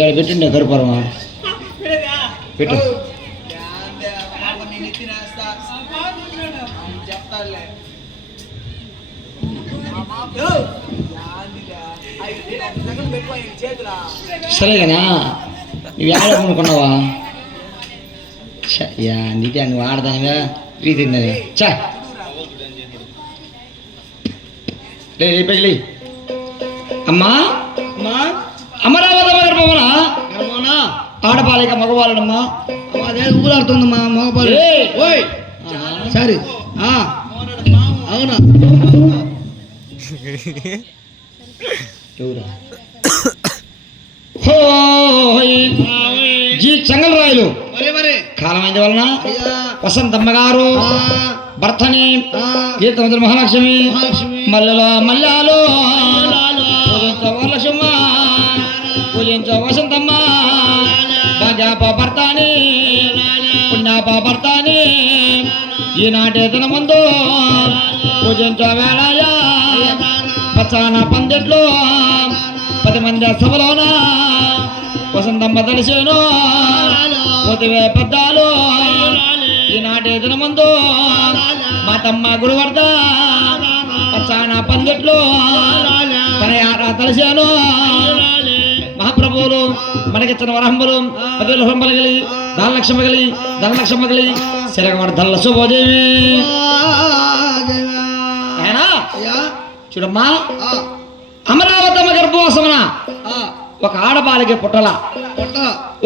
ఏడు పెట్టండి కరుపరమా పెట్టు సరేనా నువ్వు ఆడనుకున్నావా అందుకే నువ్వు ఆడదానిగా ప్రీతిందని చా పెళ్ళి అమ్మా అమరావతి గర్భమనా ఆడపాలిక మగవాళ్ళనమ్మా అదే ఊరాడుతుందమ్మా మగపాలి సరే అవునా జీ చెంగల్ రాయలు కాలమైంది వలన వసంతమ్మ గారు భర్తని గీతమంత్రి మహాలక్ష్మి మల్లెలో మల్లాలు వరలక్ష్మ పూజించ వసంతమ్మ భాజప భర్తని పుణ్యాప భర్తని ఈనాటి దిన ముందు పూజించ వేళ పచ్చాన పందిట్లో 10 మంది సభలోన వసంతమ్మ తెలిసేను పొదివే పెద్దాలు ఈనాటి దిన ముందు మా తమ్మ గురువర్ధ పచ్చాన పందిట్లో తన తెలిసాను మహాప్రభువులు మనకిచ్చిన వరహంబులు 10,000 హంబలు కలిగి ధనలక్ష్మ కలిగి శరగవర్ధల్ల శుభోదేవి చూడమ్మా అమరావతమ్మ గర్భవాసమున ఒక ఆడబాలికి పుట్టల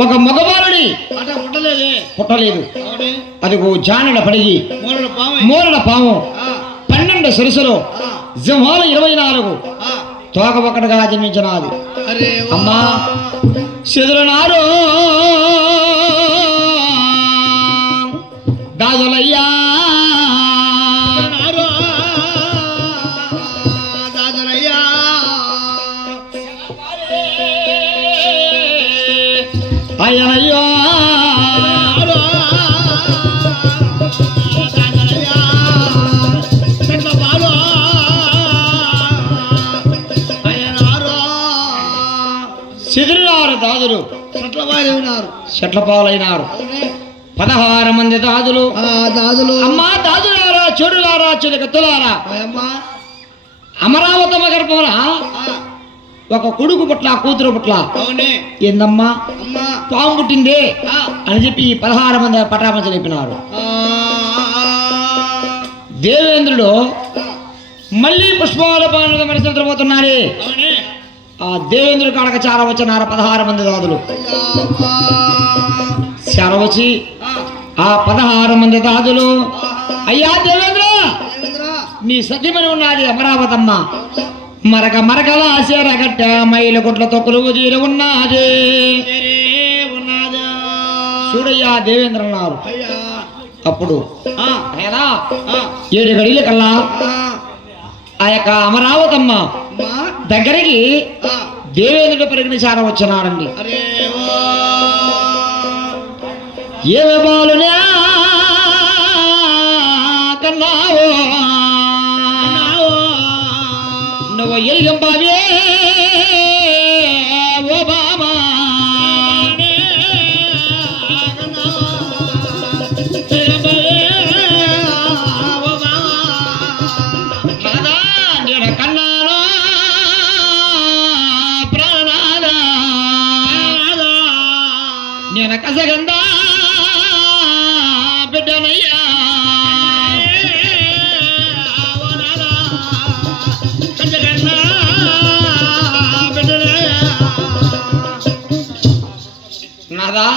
ఒక మగబాలుడి పుట్టలేదు అదిగో జానెడ పడిగి మూరల పాము 12 సరుసులు సింహాలు 24 తోక ఒకటిగా జన్మించినది అమ్మా చెదులనారు దాదులయ్యా అయ్యో చెదిరినారు దాదులు చెట్లపాలైనారు 16 మంది దాదులు అమ్మా దాదులారా చెడులారా చెడుగత్తులారా అమరావతమ్మ గర్భమున ఒక కొడుకు పుట్ల కూతురు పుట్ల ఏందమ్మా పాము పుట్టింది అని చెప్పి 16 మంది పటాపంచ చెప్పినారు దేవేంద్రుడు మళ్ళీ పుష్పాల పాలన పరిస్థితిపోతున్నారే ఆ దేవేంద్రుడు కాడక చార వచ్చినారు 16 మంది దాదులు చార వచ్చి ఆ 16 మంది దాదులు అయ్యా దేవేంద్ర నీ సత్యమని ఉన్నది అమరావతమ్మ మరకల ఆశరగట్ట మైల గుట్లతో కొలువు తీరి ఉన్నది చూడయ్యా దేవేంద్ర అన్నారు అప్పుడు 7 గడిల కల్లా ఆ యొక్క అమరావతమ్మ దగ్గరికి దేవేంద్రుడు పెరిగిన చార వచ్చినారండి ఏ బాలునే కన్నావో నువ్వు ఎలిగంబావే ఓ బామా కన్నాను ప్రాణాల నేను కసగందా బిడ్డనయ్యా నాదా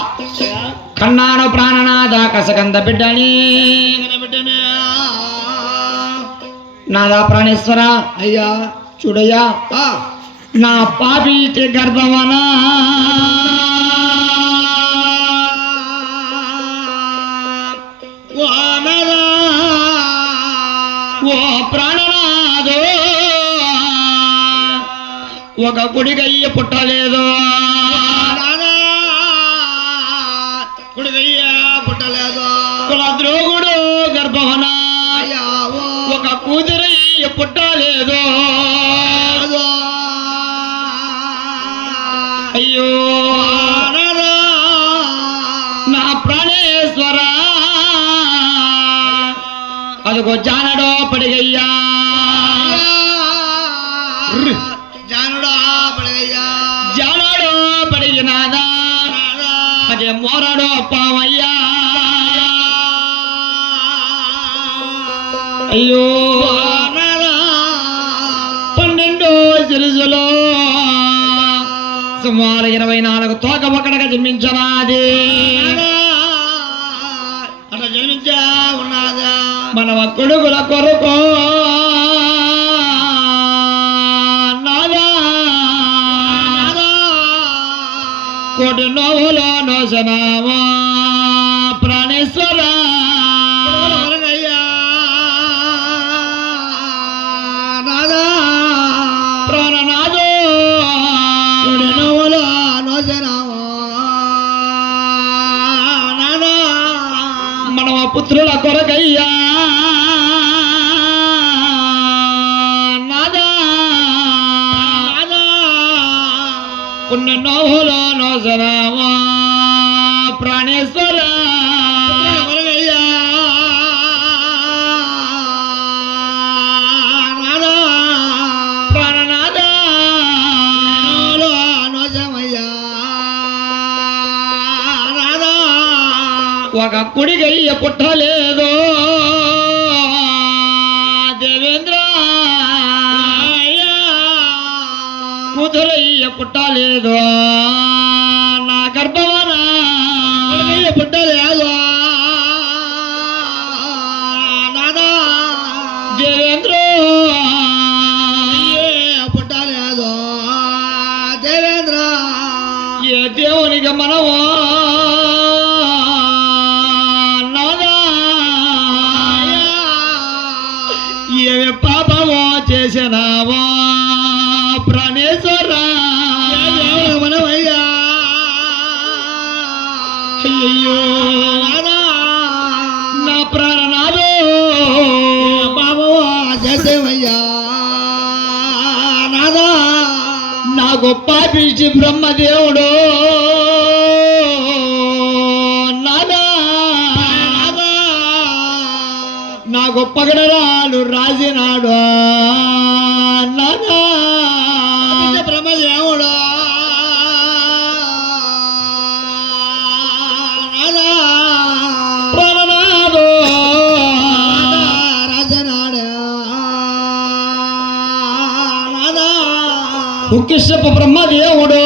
కన్నాను ప్రాణనాథ కసగంధ బిడ్డని నాదా ప్రాణేశ్వర అయ్యా చూడయ్యా నా పాపి గర్భవనా ఓ ప్రాణనాథో ఒక గుడిగయ్య పుట్టలేదు కులద్రోగుడు గర్భవన ఒక కూతురయ్య పుట్టలేదు అయ్యో నా ప్రాణేశ్వర అదిగో జానడో పడిగయ్యా జానడో పడిగినాదా అదే మోరడో పావయ్యా అయ్యో 12 సిరుసులో సుమారు 24 తోక ఒకడగా జన్మించనాది అట్లా జన్మించా ఉన్నదా మన కొడుకుల కొరకు నాదా కోటి నోవులో నోసనామా ప్రాణేశ్వర ప్రాణనాథో మనవ పుత్రుల కొరకయ్యా నాదా పుణ్య నోవులో నోసనామా ప్రాణేశ్వర ఒక కుడిగయ్య పుట్టలేదు దేవేంద్ర కూతురయ్య పుట్టలేదు నా గర్భవన పుట్టలేదు దేవేంద్ర పుట్టలేదు దేవేంద్ర ఏ దేవునికి మనము ఏమి పాపమో చేసినావా ప్రాణేశ్వర మనమయ్యా అయ్యో నా ప్రాణనాథో బాబా చేసేవయ్యా నాదా నా గొప్ప పిలిచి బ్రహ్మదేవుడు నాదా నా గొప్ప గడరాలు రాసినాడు నాదా బ్రహ్మదేవుడు నాదా ప్రాణనాథో రాజనాడు నాదా ఉక్కిష్టపు బ్రహ్మదేవుడు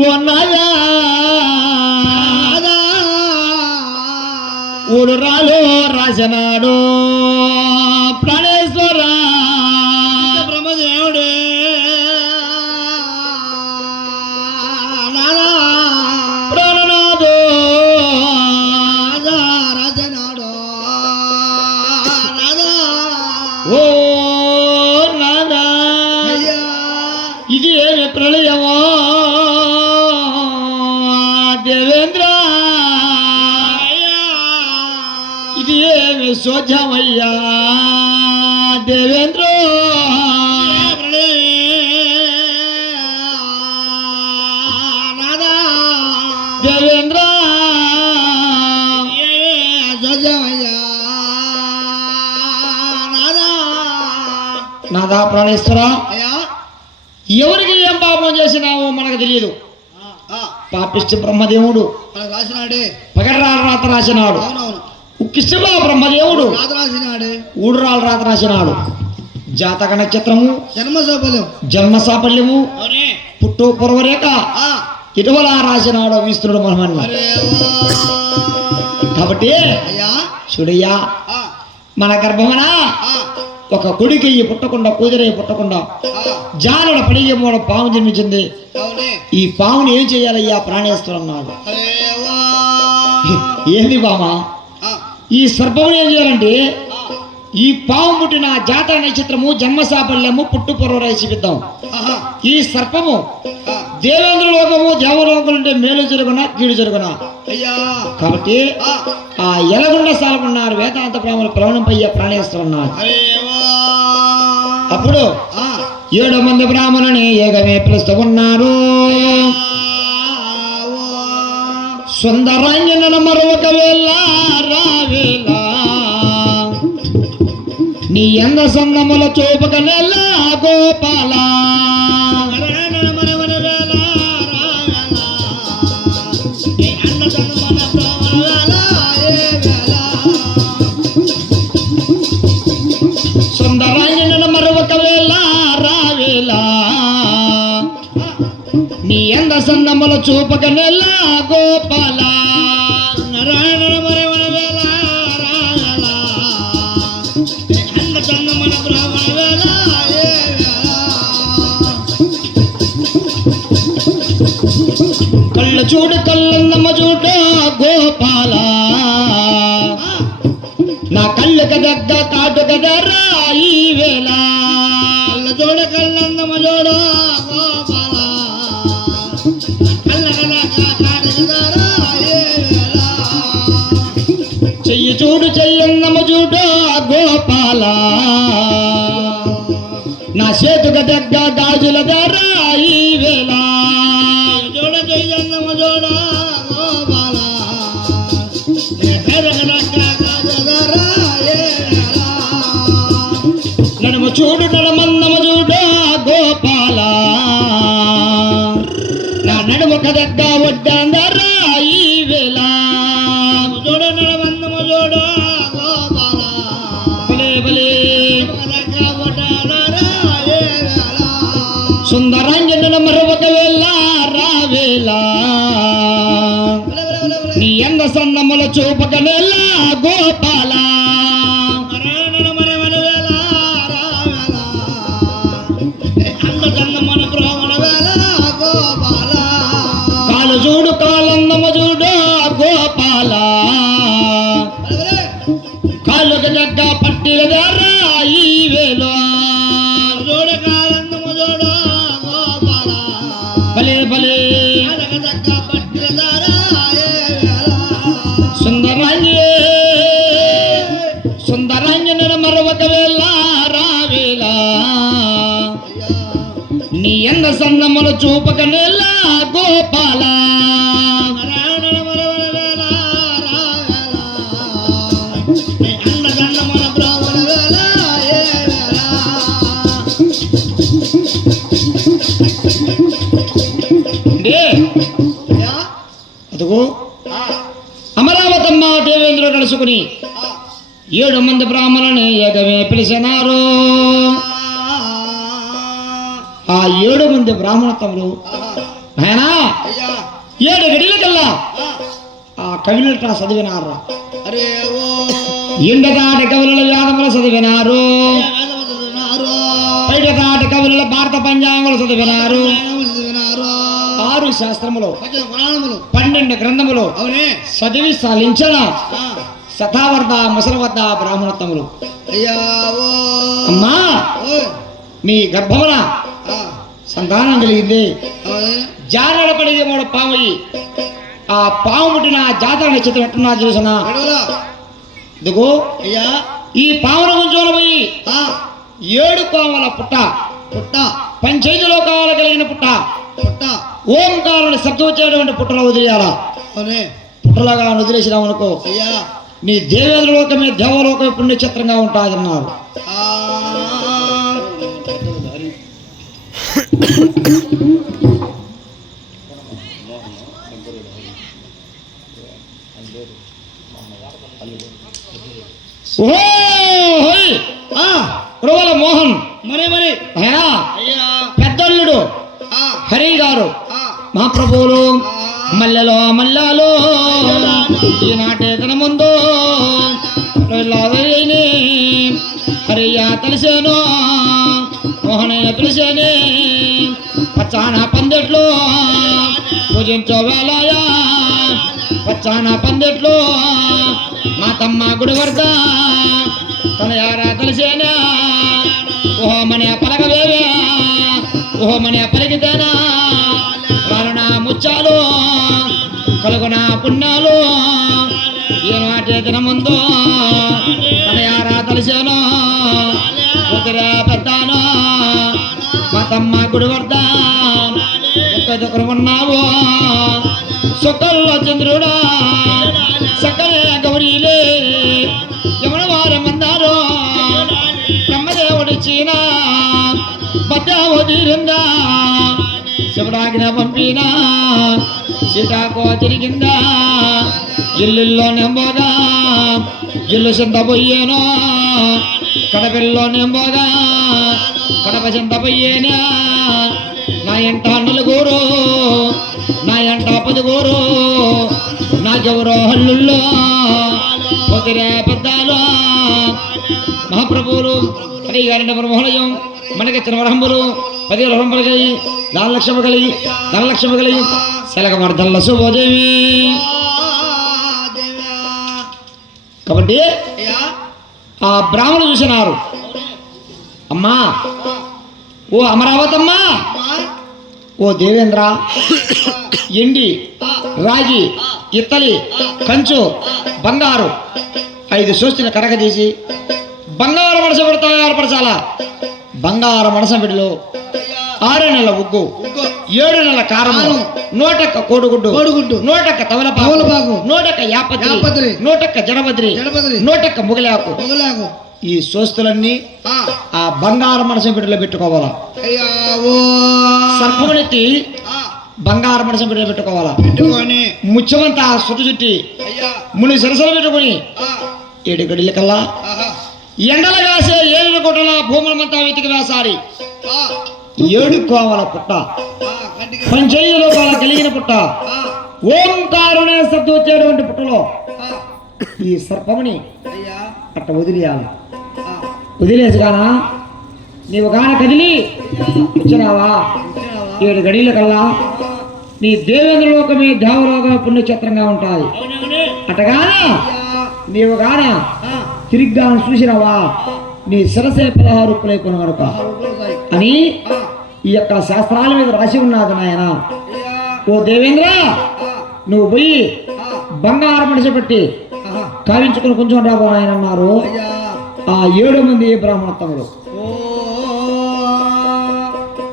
ఓ నాదా ఊడు రాలో రాసినాడు ప్రాణేశ్వర బ్రహ్మదేవుడు నాదా ప్రాణనాథో రాజనాడు నాదా ఓ నాదా అయ్యా ఇది ఏమి ప్రళయమో దేవేంద్ర ఇది ఏమి శోధ్యమయ్యా దేవేంద్ర నాదా దేవేంద్ర జోజమయ్యా నాదా నాదా ప్రాణేశ్వర అయ్యా ఎవరికి ఏం పాపం చేసినావో మనకు తెలియదు ఆ, పాపిష్టి బ్రహ్మదేవుడు మనకు రాసినాడే పగడరాల రాత రాసినాడు అవునవును ఉక్కిష్టలో బ్రహ్మదేవుడు రాత రాసినాడే ఊడురాల రాత రాసినాడు జాతక నక్షత్రము జన్మ సౌఫల్యం జన్మ సాఫల్యము అవునే పుట్టు పూర్వరేఖ ఆ, ఇటీవల రాసినాడు విష్ణుడు మహమన్మ అరే కాబట్టి అయ్యా చూడయ్యా ఆ, మన గర్భమన ఆ, ఒక కొడుకయ్యి పుట్టకుండా కూతురయ్యి పుట్టకుండా ఆ, జానుడ పడిగే మూడ పాము జన్మించింది అవునే ఈ పాముని ఏం చేయాలయ్యా ప్రాణేశ్వరం అన్నాడు అరే వా. ఏంది బామా ఆ, ఈ సర్పముని ఏం చేయాలంటే ఆ, ఈ పాము పుట్టిన జాతర నక్షత్రము జన్మ సాఫల్యము పుట్టు పూర్వరాయి చూపిద్దాం ఆహా, ఈ సర్పము ఆ, దేవేంద్ర లోకము దేవలోకం అంటే మేలు జరుగునా కీడు జరుగునా అయ్యా కాబట్టి ఆ, ఆ ఎలగుండ సాలకున్నారు వేదాంత ప్రేమల ప్రవణంపయ్య ప్రాణేశ్వరం అన్నారు అరే వా. అప్పుడు ఆ, 7 మంది బ్రాహ్మణుని ఏకమే పిలుస్తూ ఉన్నారు. సుందరాంజన మరొక వేళ రావేలా నీ ఎంద సందముల చూపక నెల గోపాల సుందరాంజన మరొక వేళ రావేలా నీ ఎంద సందముల చూపక నెల గోపాల నారాయణ మరవన వేళ రావేల అంద సందముల బ్రాహ్మణ వేళ కళ్ళు చూడు కళ్ళన్నమ్మ చూడు గోపాల నా కళ్ళకు దగ్గ కాటు కదరా ఈ వేళ కళ్ళ చూడ కళ్ళన్నమ్మ చూడు గోపాల చెయ్యి చూడు చెయ్యన్నమ్మ చూడు గోపాల నా చేతుకు దగ్గ గాజుల ధర ఈ వేళ చూడ చెయ్యన్నమ్మ చూడు గోపాల నడుమ చూడు నడమన్నమ్మ చూడు గోపాల నా నడుముక దగ్గ వడ్డందరా ఈ వేళ చూడు నడమన్నమ్మ చూడు గోపాల బలే బలే సుందరాంజన మరొక వేళ రావేళ నీ ఎంద సన్నముల చూపక నెల గోపాల కాలు చూడు కాలన్నమ్మ చూడు గోపాల కాలుకు దగ్గ పట్టిల ధర ఈ వేళ చూడ కాలన్నమ్మ చూడు గోపాల భలే భలే సుందరాంజన మరొక వేళ రావేళ నీ ఎంద సన్నముల చూపక నెల గోపాల అదుగో అమరావతమ్మ దేవేంద్రుడు కలుసుకుని 7 మంది బ్రాహ్మణుని ఏకమే పిలిచినారు. ఆ 7 మంది బ్రాహ్మణత్వములు ఆయన 7 గడిలకల్లా ఆ కవిలట చదివినారు. ఇండదాటి కవుల వేదములు చదివినారు. బయటదాటి కవుల భారత పంచాంగులు చదివినారు. 6 శాస్త్రములు 12 గ్రంథములు చదివి సాలించిన శతావర్ధ ముసలవద్ద బ్రాహ్మణత్వములు. అమ్మా నీ గర్భమున సంతానం కలిగింది. జానడ పడిగే 3 పాము. ఆ పాము పుట్టిన జాతర నక్షత్రం ఎట్టున్నా చూసిన ఇదిగో ఈ పామును గుంజుకొని పోయి 7 పాముల పుట్ట పంచైదు లోకాలు కలిగిన పుట్ట ఓంకారాన్ని శబ్దం వచ్చేటువంటి పుట్టలో వదిలేయాలా. పుట్టలాగా వదిలేసినావు అనుకో నీ దేవేంద్ర లోకమే దేవలోకమే పుణ్యక్షేత్రంగా ఉంటాదన్నారు. మోహన్ మరి పెద్దల్లుడు హరి గారు మహాప్రభువులు మల్లెలో మల్లాలో ఈనాటే తన ముందు హరియా తెలిసేను మోహనయ్య తెలిసేనే పచ్చాన పందెట్లు పూజించో వేళయ పచ్చాన పందెట్లు మా తమ్మ గుడి వరద తన యారా తెలిసేనా ఓహోమనే పలకవేవే ఓహోమనే పలికితేనా వారణ ముచ్చాలు కలుగున పుణ్యాలు ఏనాటే దిన ముందు తన యారా తెలిసేను కుదిరే పెద్దాను మా తమ్మ గుడి వద్ద ఒక్కదొకరు ఉన్నావు సుఖంలో చంద్రుడా సకల గౌరీలే యమున వారమన్నారు బ్రహ్మదేవుడి చీనా బద్దావు తీరిందా శివుడాగిన పంపినా సీతాకో తిరిగిందా ఇల్లుల్లో నెంబోగా ఇల్లు చింతపోయేనో కడపిల్లో నెంబోగా కడప చింతపోయేనా నా ఎంట నలుగురు నా ఎంట పదుగురు నాకెవరో హల్లుల్లో పొదిరే పెద్దాలు మహాప్రభువులు అడిగి గారంటే బ్రహ్మలయం మనకిచ్చిన వరహంబులు 10 వరహంబులు కలిగి 4 లక్షలు కలిగి 4 లక్షలు కలిగి సెలగమర్దల్ల శుభోదేవి. కాబట్టి ఆ బ్రాహ్మణులు చూసినారు, అమ్మా ఓ అమరావతమ్మా, ఓ దేవేంద్ర, ఎండి రాగి ఇత్తలి కంచు బంగారు 5 సోస్తుని కరగదీసి బంగారు మనసు పెడతా ఏర్పరచాలా. బంగారు మనసు పెడిలో 6 నెలల ఉగ్గు 7 నెలల కారము 101 కోడిగుడ్డు 101 తవలపాకు 101 యాపత్రి 101 జడబద్రి 101 ముగలాకు. ఈ సోస్తులన్నీ ఆ బంగారు మనసు పెడిలో పెట్టుకోవాలా. సర్పమునెత్తి బంగారు మనసు పెడిలో పెట్టుకోవాలా. ముచ్చమంతా సుట్టు చుట్టి ముని సరసలు పెట్టుకుని 7 గడిల కల్లా ఎండలు కాసే 7 కోట్ల భూములమంతా వెతికి వేసారి 7 కోవల పుట్ట పంచయ్య లోపాల కలిగిన పుట్ట ఓంకారునే శబ్దం వచ్చేటువంటి పుట్టలో ఈ సర్పముని అట్ట వదిలేయాలి. వదిలేసి గానా నీవు గాన కదిలి వచ్చినావా 7 గడిల కల్లా నీ దేవేంద్ర లోకమే దేవలోక పుణ్యక్షేత్రంగా ఉంటాయి. అటగానా నీవు గాన తిరిగ్గా చూసినావా నీ శిరసే 16 రూపాయలు కొను కనుక అని ఈ యొక్క శాస్త్రాల మీద రాసి ఉన్నది నాయన. ఓ దేవేంద్ర, నువ్వు పోయి బంగారం మనిషి పెట్టి కావించుకుని కొంచెం రాబో నాయన అన్నారు. ఆ 7 మంది బ్రాహ్మణోత్తములు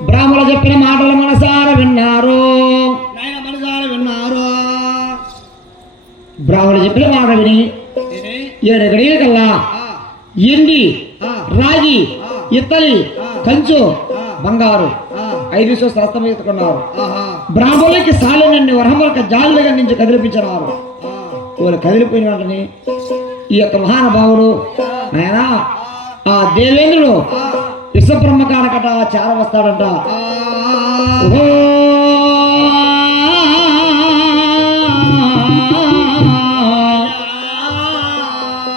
బ్రాహ్మణులు చెప్పిన మాటలు మనసార విన్నారు. బ్రాహ్మణులు చెప్పిన మాట విని 7 గడియల కల్లా ఎండి రాగి ఇత్తలి కంచు బంగారు 5 శాస్త్రం ఎత్తుకున్నారు. బ్రాహ్మణులకి సాలినన్ని వరహములకు జాలుగా నుంచి కదిలిపించినారు. వాళ్ళు కదిలిపోయిన వెంటనే ఈ యొక్క మహానుభావుడు నాయనా ఆ దేవేంద్రుడు విశ్వబ్రహ్మకాడకట చార వస్తాడంట.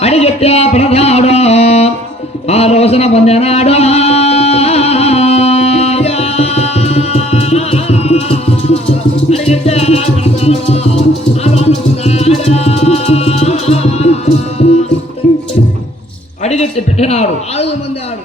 అడిగెత్తే పడదాడు ఆలోచన పొందినాడు. అడిగెత్తి పెట్టినాడు. 6 మంది ఆడు